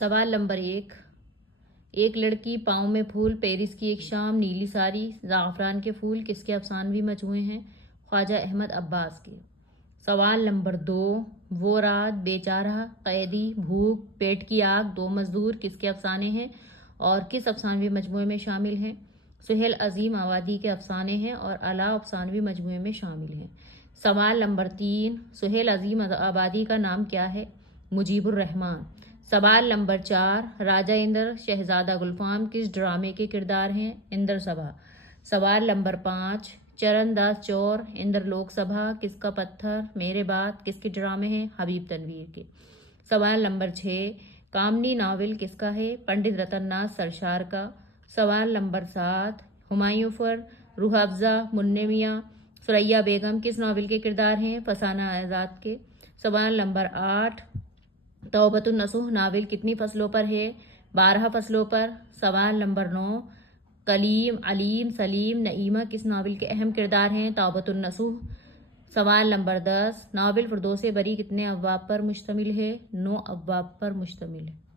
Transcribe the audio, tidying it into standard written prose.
सवाल नंबर 1। एक लड़की, पाँव में फूल, पेरिस की एक शाम, नीली साड़ी, ज़ाफ़रान के फूल किसके अफसानवी मजमूए हैं? ख्वाजा अहमद अब्बास के। सवाल नंबर 2। वो रात, बेचारा, कैदी, भूख, पेट की आग, दो मजदूर किसके अफसाने हैं और किस अफसानवी मजमूए में शामिल हैं? सुहेल अजीम आबादी के अफसाने हैं और अला अफसानवी मजमूए में शामिल हैं। सवाल नंबर 3। सुहेल अजीम आबादी का नाम क्या है? मुजीबुर रहमान। सवाल नंबर 4। राजा इंद्र, शहजादा गुलफाम किस ड्रामे के किरदार हैं? इंद्र सभा। सवाल नंबर 5। चरणदास चौर, इंद्र लोक सभा, किसका पत्थर, मेरे बात किसके ड्रामे हैं? हबीब तनवीर के। सवाल नंबर 6। कामनी नावल किसका है? पंडित रतननाथ सरशार का। सवाल नंबर 7। हुमायूं पर, रूह अफ़ज़ा, मुन्ने मियाँ, सुरैया बेगम किस नावल के किरदार हैं? फसाना आज़ाद के। सवाल नंबर 8। तौबतुन नसूह नावल कितनी फसलों पर है? 12 फसलों पर। सवाल नंबर 9। कलीम, अलीम, सलीम, नईमा किस नावल के अहम किरदार हैं? तौबतुन नसूह। सवाल नंबर 10। नावल फिरदौस बरी कितने अबवाब पर मुश्तमिल है? 9 अबवाब पर मुश्तमिल है।